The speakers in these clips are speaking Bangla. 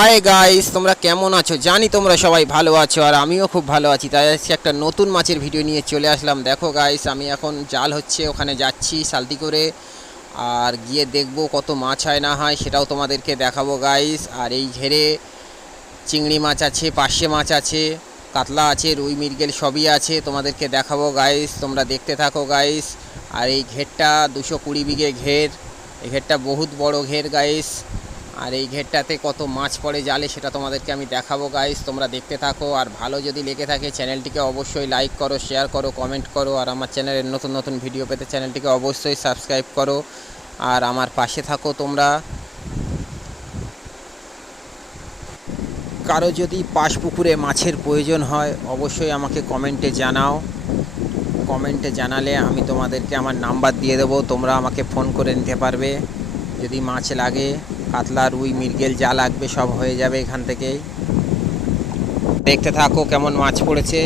হাই গাইস, তোমরা কেমন আছো? জানি তোমরা সবাই ভালো আছো আর আমিও খুব ভালো আছি। তাই আজকে একটা নতুন মাছের ভিডিও নিয়ে চলে আসলাম। দেখো গাইস, আমি এখন জাল হচ্ছে ওখানে যাচ্ছি সালতি করে, আর গিয়ে দেখবো কত মাছ হয় না হয় সেটাও তোমাদেরকে দেখাবো গাইস। আর এই ঘেরে চিংড়ি মাছ আছে, পার্শে মাছ আছে, কাতলা আছে, রুই মৃগেল সবই আছে, তোমাদেরকে দেখাবো গাইস। তোমরা দেখতে থাকো গাইস। আর এই ঘেরটা 220 বিঘে ঘের। এই ঘেরটা বহুত বড় ঘের গাইস। আর এই ঘেরটাতে কত মাছ পড়ে জালে সেটা তোমাদেরকে আমি দেখাবো গাইস। তোমরা দেখতে থাকো। আর ভালো যদি লেগে থাকে চ্যানেলটিকে অবশ্যই লাইক করো, শেয়ার করো, কমেন্ট করো। আর আমার চ্যানেলের নতুন নতুন ভিডিও পেতে চ্যানেলটিকে অবশ্যই সাবস্ক্রাইব করো আর আমার পাশে থাকো তোমরা। কারো যদি পাশ পুকুরে মাছের প্রয়োজন হয় অবশ্যই আমাকে কমেন্টে জানাও। কমেন্টে জানালে আমি তোমাদেরকে আমার নাম্বার দিয়ে দেবো, তোমরা আমাকে ফোন করে নিতে পারবে। যদি মাছ লাগে, কাতলা, রুই, মৃগেল যা লাগবে সব হয়ে যাবে এখান থেকেই। দেখতে থাকো কেমন মাছ পড়েছে।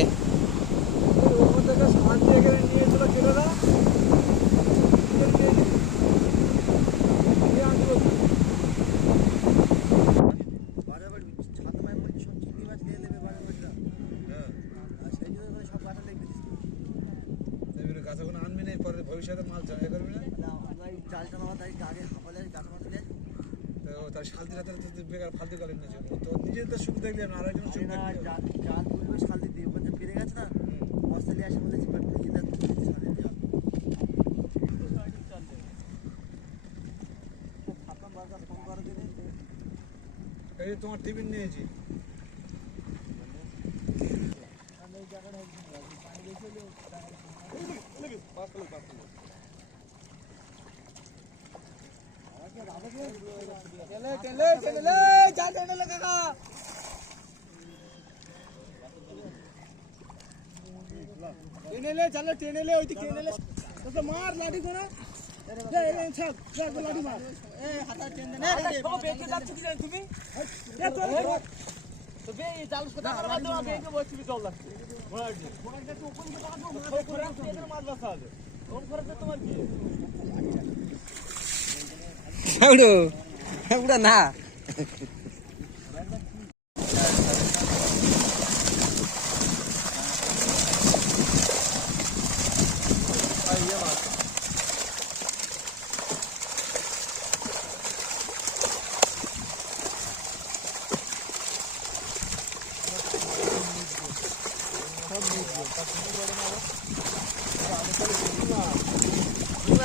ভবিষ্যতে মাছ জমা করবি না, জাল টানা আগে হাফালে গাছ মাছ দেয় তার শালতি রাতে বেকার ফালতু করেন না। তো নিজের তো সুখ দেখলি না, আরেকজন সুখ দেখলি। জাল তুলবে শালতি দিয়ে ওখানে পেরে গেছে না, বস্তা নিয়ে আসে বলে চিপা করে দিয়ে এই তোমার টিফিন নিয়েছি। মার লাঠি করে লাঠি মার হাতা টেন দে তুমি জাল কথা বসছি জল লাগছে মাছ বাসা আছে তোমার কি না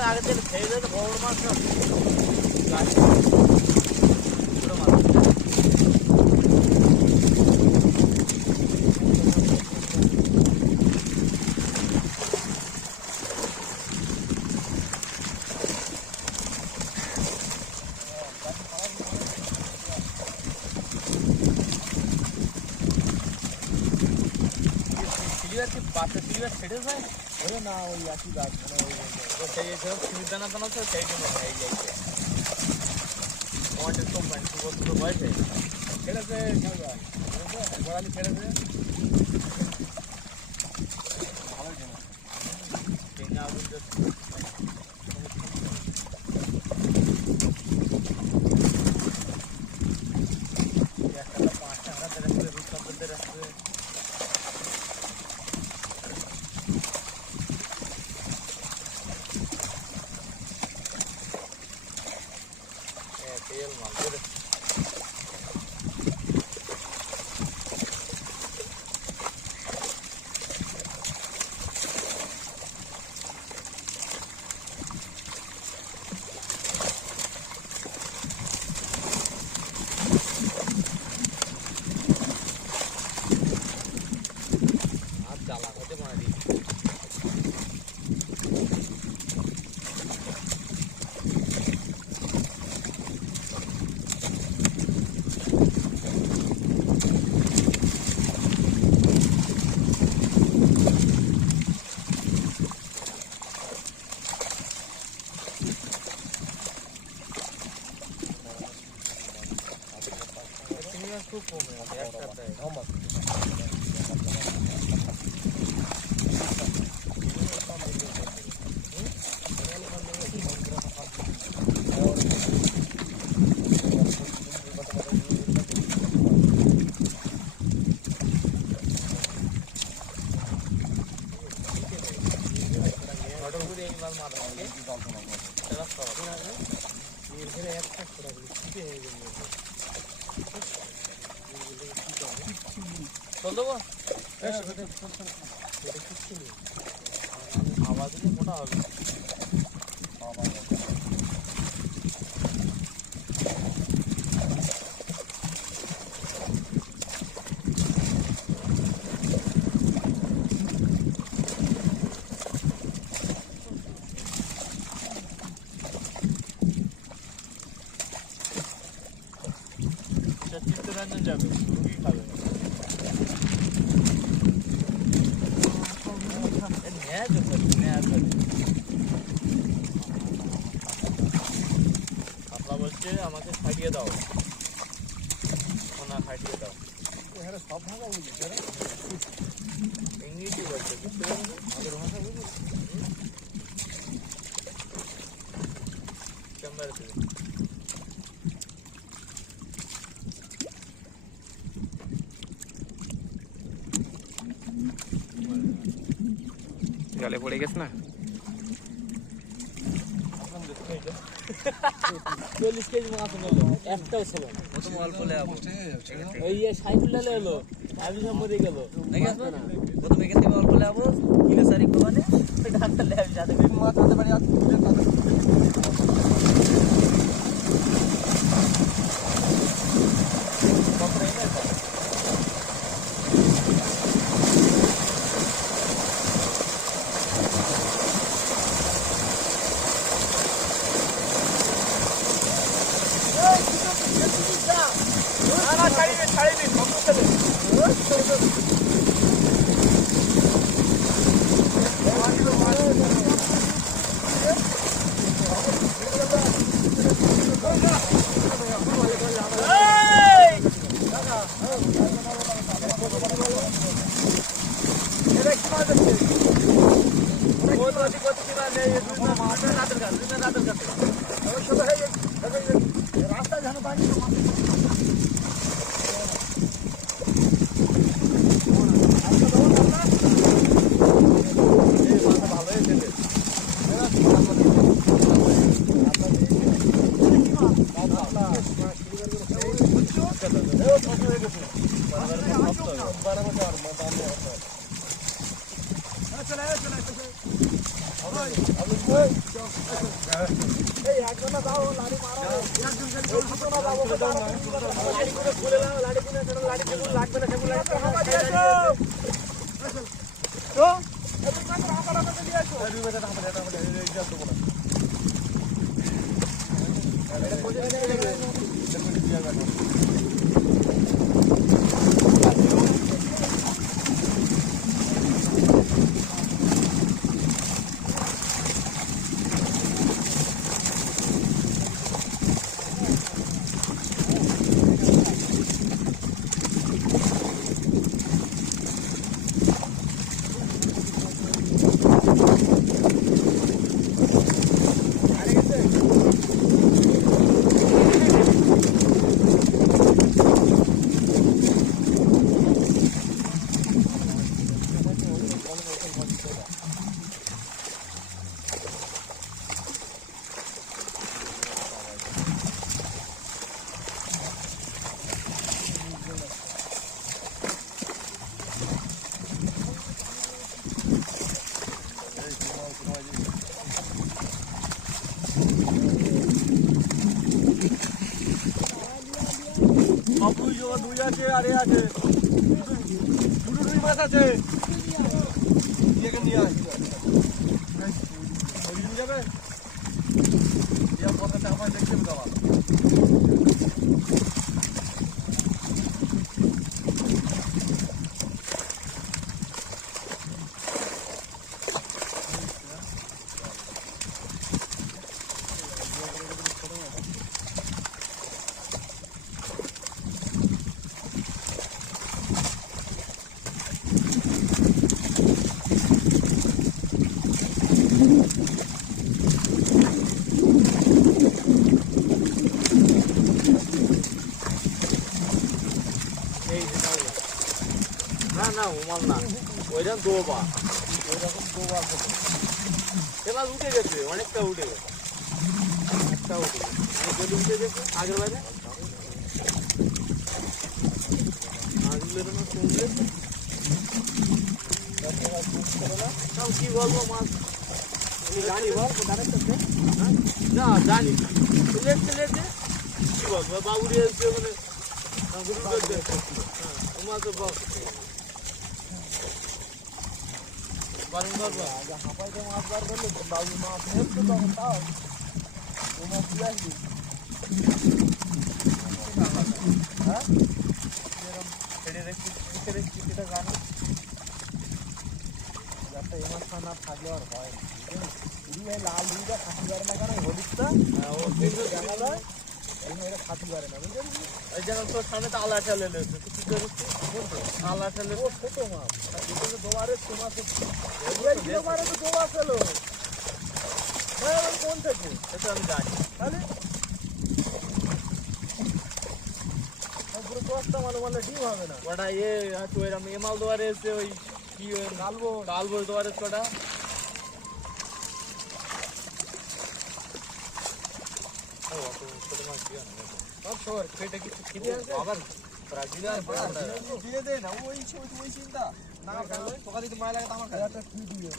আগে থেকে খেয়ে যেতে বড় মাছ বাচ্চা সিলিভার ছেড়ে যায় না, ওই একই গাছ মানে সেই সিমির দানা দানা তো সেই জন্য হয়ে যাইছে আমাদের কোম্পানি দুটো বয়সে ছেড়েছে গোড়ালি ছেড়েছে তেল মাল আর জ্বালা হতে পারি। খুব কমে একসাথে বল দেবো আওয়াজ দিলে মোটা হবে চিত্তরঞ্জন যাবে রুগী খাবে আপনারা বলছে আমাকে খাটিয়ে দাও সোনা খাটিয়ে দাও সব ভাষা বুঝি ইংরেজি বলছে বুঝতে পারছো আমাদের ভাষা বুঝি চেম্বারে থেকে জলে পড়ে গেছে না 40 কেজি মাছ নিল একটাও ছিল না প্রথম অল্প লেবো এই সাইকেল লে এলো আমি সব মরে গেল প্রথমে এখান থেকে অল্প লেবো কিলো সারি কোবানে ডাক্তার লেবো সাথে মাছ হতে পারে আর রাস্তা জানো পানি দুই আছে আরে আছে দুটো দুই মাছ আছে নিয়ে আসি যাবে আমার দেখতে দেওয়া না ওমাল না ওইটা দোবা ওইরকম দোবা এবার উঠে গেছে অনেকটা উঠে গেছে একটা উঠে গেছে উঠে গেছে আগের বারে বেরোনো চলবে। তাও কি বলবো মাছ জানি বল জানেন তো না জানি লেটছে লেটছে কি বলবো বাবুরি এসছে ওখানে মাছ বারণ করবো হাঁপাইতে মাছ বার করলে বাবু মাছ নেবো তখন তাও ও মাছ দিয়ে আসবি হ্যাঁ এরকম ছেড়ে রেখেছি সেটা জানি একটা এই মাছ না থাকলে আর হয় না লাল দুইটা খাসি পারে না কেন হলুদটা ও কিন্তু দেখা যায় এটা খাসি পারে না বুঝলি এই যেমন তোর সামনে তো আলা ঠেলে লেছে তুই কি করিস আলা ঠেলে ও ছোট মাছ আর দুটো দোবারে তোমার এই কিলো মারে তো দোবার ছিল হ্যাঁ কোন থেকে এটা আমি জানি তাহলে পুরো দশটা মালে ডিম হবে না ওটা এ আছে ওইরকম এমাল দোয়ারে এসে ওই কি কালবো দোয়ারে কটা আবার দিয়ে দে না ওই চিন্তা না পোকা দিতে মায়া লাগে আমার কাছে কি দিয়ে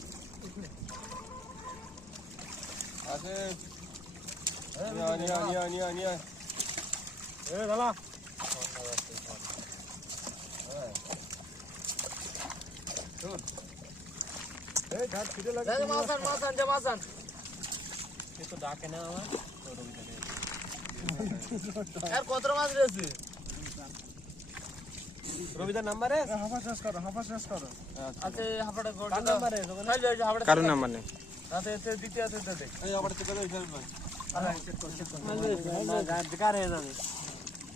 আছে নিয়া এ দাদা শুন এই ঘাট ফিরে লাগে মাছান এ তো ডাকে না আমার আর কত মাছ রয়েছে রবিদার নাম্বারে হাফা শেষ করো আচ্ছা হাফাটা গোল কার নাম্বারে হাফাটা কারো নাম্বার নেই আচ্ছা এতে দ্বিতীয় আছে দেখ এই হাফাটা চেক করে হিসাব কর চেক কর না বেকার হয়ে যাবে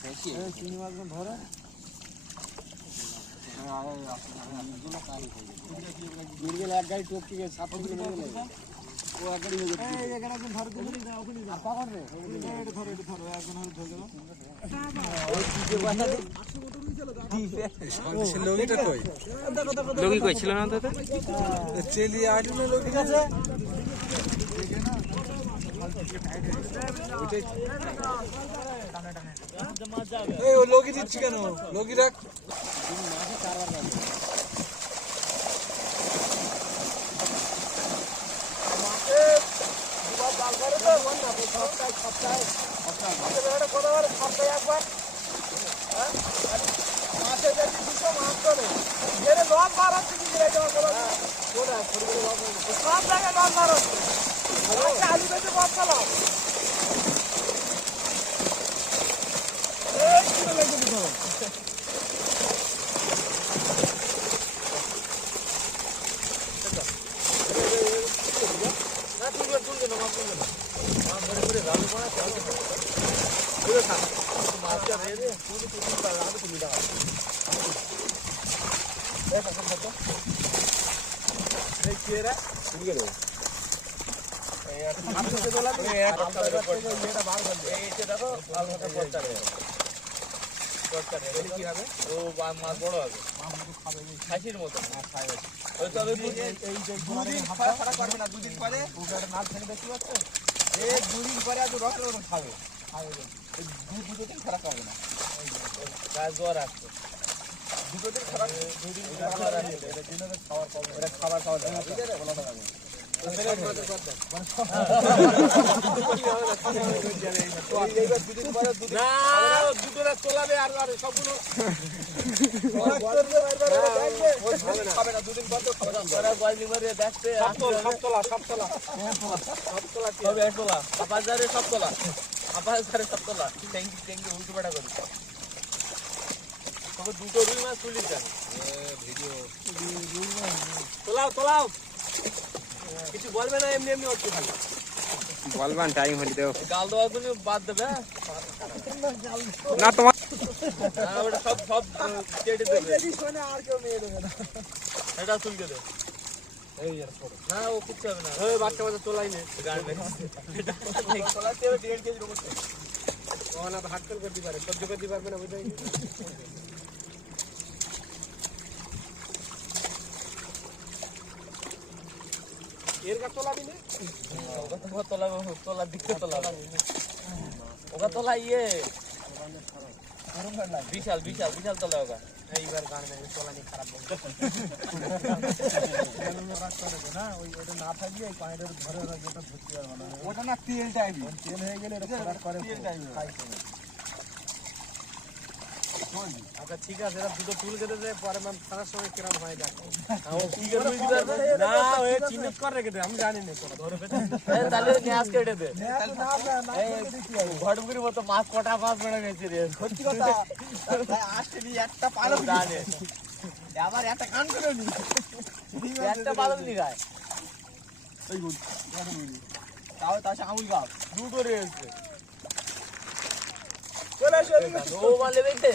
এই চিনি মাছ ধরে গিরগেল এক গাড়ি টোপ থেকে 7 দিকে নিয়ে গেল ও এক গাড়ি হয়ে এই এখানে একজন ধরে দিবি না ওখানে যা পাকড় রে এটা ধরে একজন ধরে ধরে দাও লগিটা কই লগি কই ছিল না তো চেলি আইলো না লগি আছে এই ও লগি দিচ্ছি কেন লগি রাখ মাছ বড় হবে খাসির মতো দুদিন পরে মাছ ছেড়ে দেখতে পাচ্ছ এই দুদিন পরে আজ রকম খাবে দুটো দিন খারাপ হবে না গাছ জ্বর আসছে দুটো দিন খারাপ দুদিন খাবার আছে এটা দিনের খাবার পাবে এটা খাবার খাওয়া যায় ঠিক আছে বলা হবে না দুটো রাত চলাবে আর সবগুলো খাবে না দুদিন পর তো খাবে না গয়নি মারে দেখতে সব তোলা সব এক তোলা আপার জারে সব তোলা আপার জারে সব তোলা ট্যাঙ্কি উল্টো পাটা করি তবে দুটো রুই মাছ তুলিস কেন তোলাও কিছু বলবে না এমনি হচ্ছে খালি বলবান টাইম হলি দেও গাল দেওয়ার জন্য বাদ দেবে না তোমার ওটা সব কেটে দেবে আর কেউ মেয়ে দেবে না এটা তুলকে দে এই আর ছোট না ও কিচ্ছু হবে না ওই বাচ্চা তোলাই নে গাড়ি তোলাতে 1.5 কেজি রকম ও না হাটকল করতে পারে সহ্য করতে পারবে না বুঝাই এর কা তোলা দিনে ওটা তোলা দিকে তোলা ওটা তোলা ইয়ে বিশাল বিশাল বিশাল তলে ওগা এইবার গান নেই চলানি খারাপ বলতে না ওই ওটা না থাকলে এই পানিটার ঘরে যেটা ভর্তি আর মানে ওটা না তেল টাইপের তেল হয়ে গেলে এটা খরাট করে তেল টাইপের। আচ্ছা ঠিক আছে এরা দুটো টুল কেটে দেয় পরে মান থাকার সময় কিরম হয় দেখো ও কি করে বুঝতে পারবে না ওই চিহ্নিত করে রেখে দে আমি জানি না কোন ধরে পেতে তাহলে গ্যাস কেটে দে এই ঘটগুড়ির মতো মাছ কটা মাছ বেড়ে গেছে রে সত্যি কথা আসতে নি একটা পালক জানে আবার একটা কান করে নি একটা পালক নি গায় ওই গুড তাও তাও আঙুল গাও দুটো রয়েছে চলে আসো ও মালে বেঁচে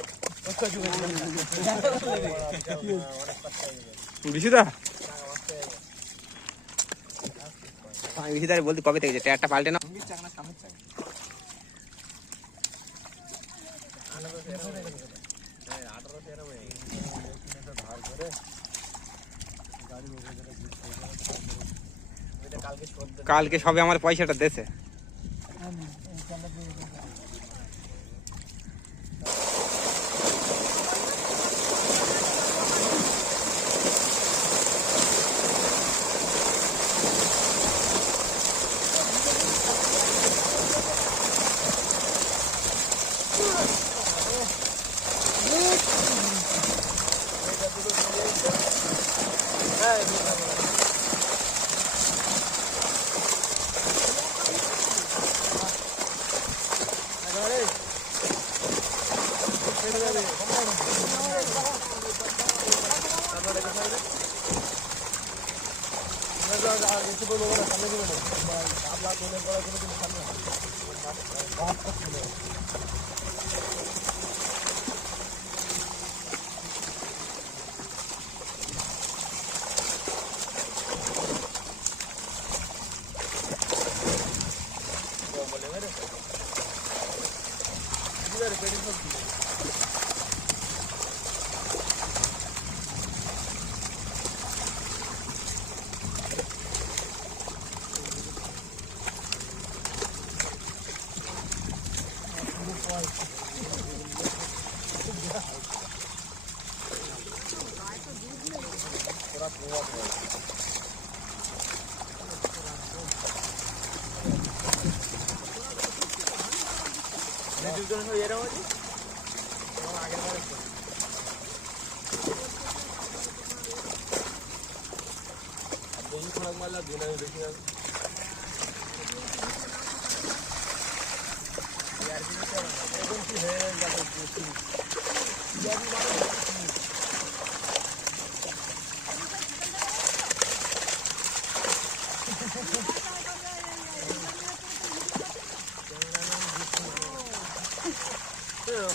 বিশুদা আমি বিশুদারে বলতে কবে থেকে যে টায়ারটা পাল্টে না সঙ্গীত চাক না সামনে চাক কালকে সবে আমার পয়সাটা দেছে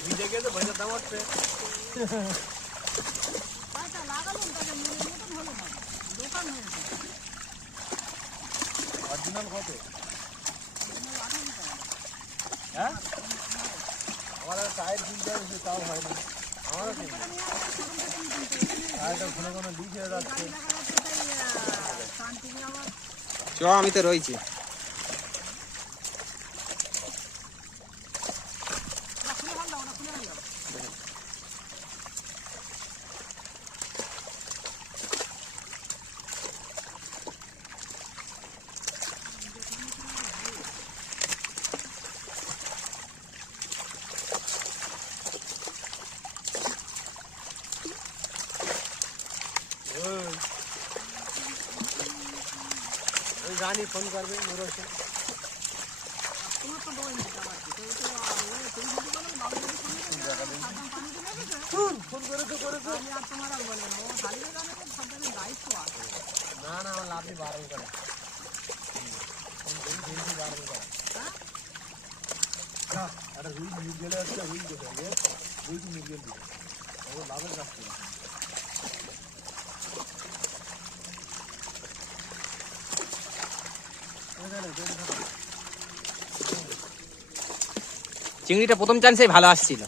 ভিজে গেলে ভয়ের দাম উঠছে অরিজিনাল কত হ্যাঁ আমার টায়ার কিনতে হবে তাও হয়নি আমারও কিনতে টায়ারটা ঘন ঘন লিক হয়ে যাচ্ছে চ আমি তো রয়েছি রানী ফোন করবে মুরসে ফোন করে তো করেছো না না আমার লাভই বারণ করে একটা রুই মিল গেলে একটা রুই কোথায় রুই তো মিল গেল লাভের কাজ করে চিংড়িটা প্রথম চান্সেই ভালো আসছিল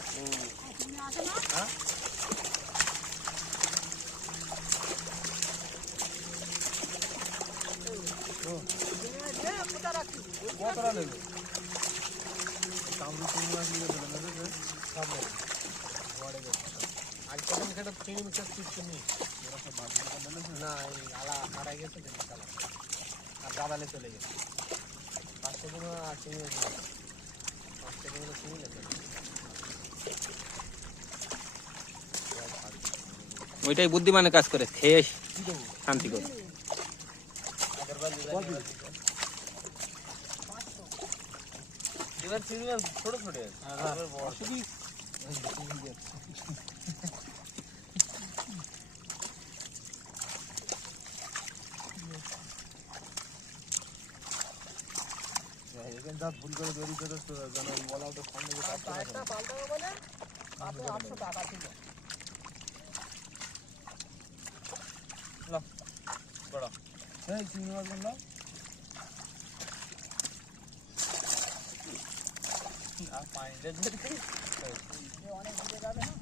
কতটা নেবে কামড়ে 3 মাস নিয়ে দেবেন না একটা চিংড়ি মিক্সার চিপস নি না এই আলা হারাই গেছে দেখি চালা আর গাবালে চলে গেছে 500 দিন চিনি গেছে 500 দিন চিনি গেছে ওইটাই বুদ্ধিমানের কাজ করে খেয়ে শান্তি করে। এবার চিনি ছোট ছোট এখানে যা ভুল করে তৈরি করে জানো বলা ওটা সামনে যে একটা পাল্টাবো বলে আপনি 800 টাকা ছিল লো বড় এই চিংড়ি মাছ বন্ধ আর পানি দিয়ে অনেক দিতে যাবে না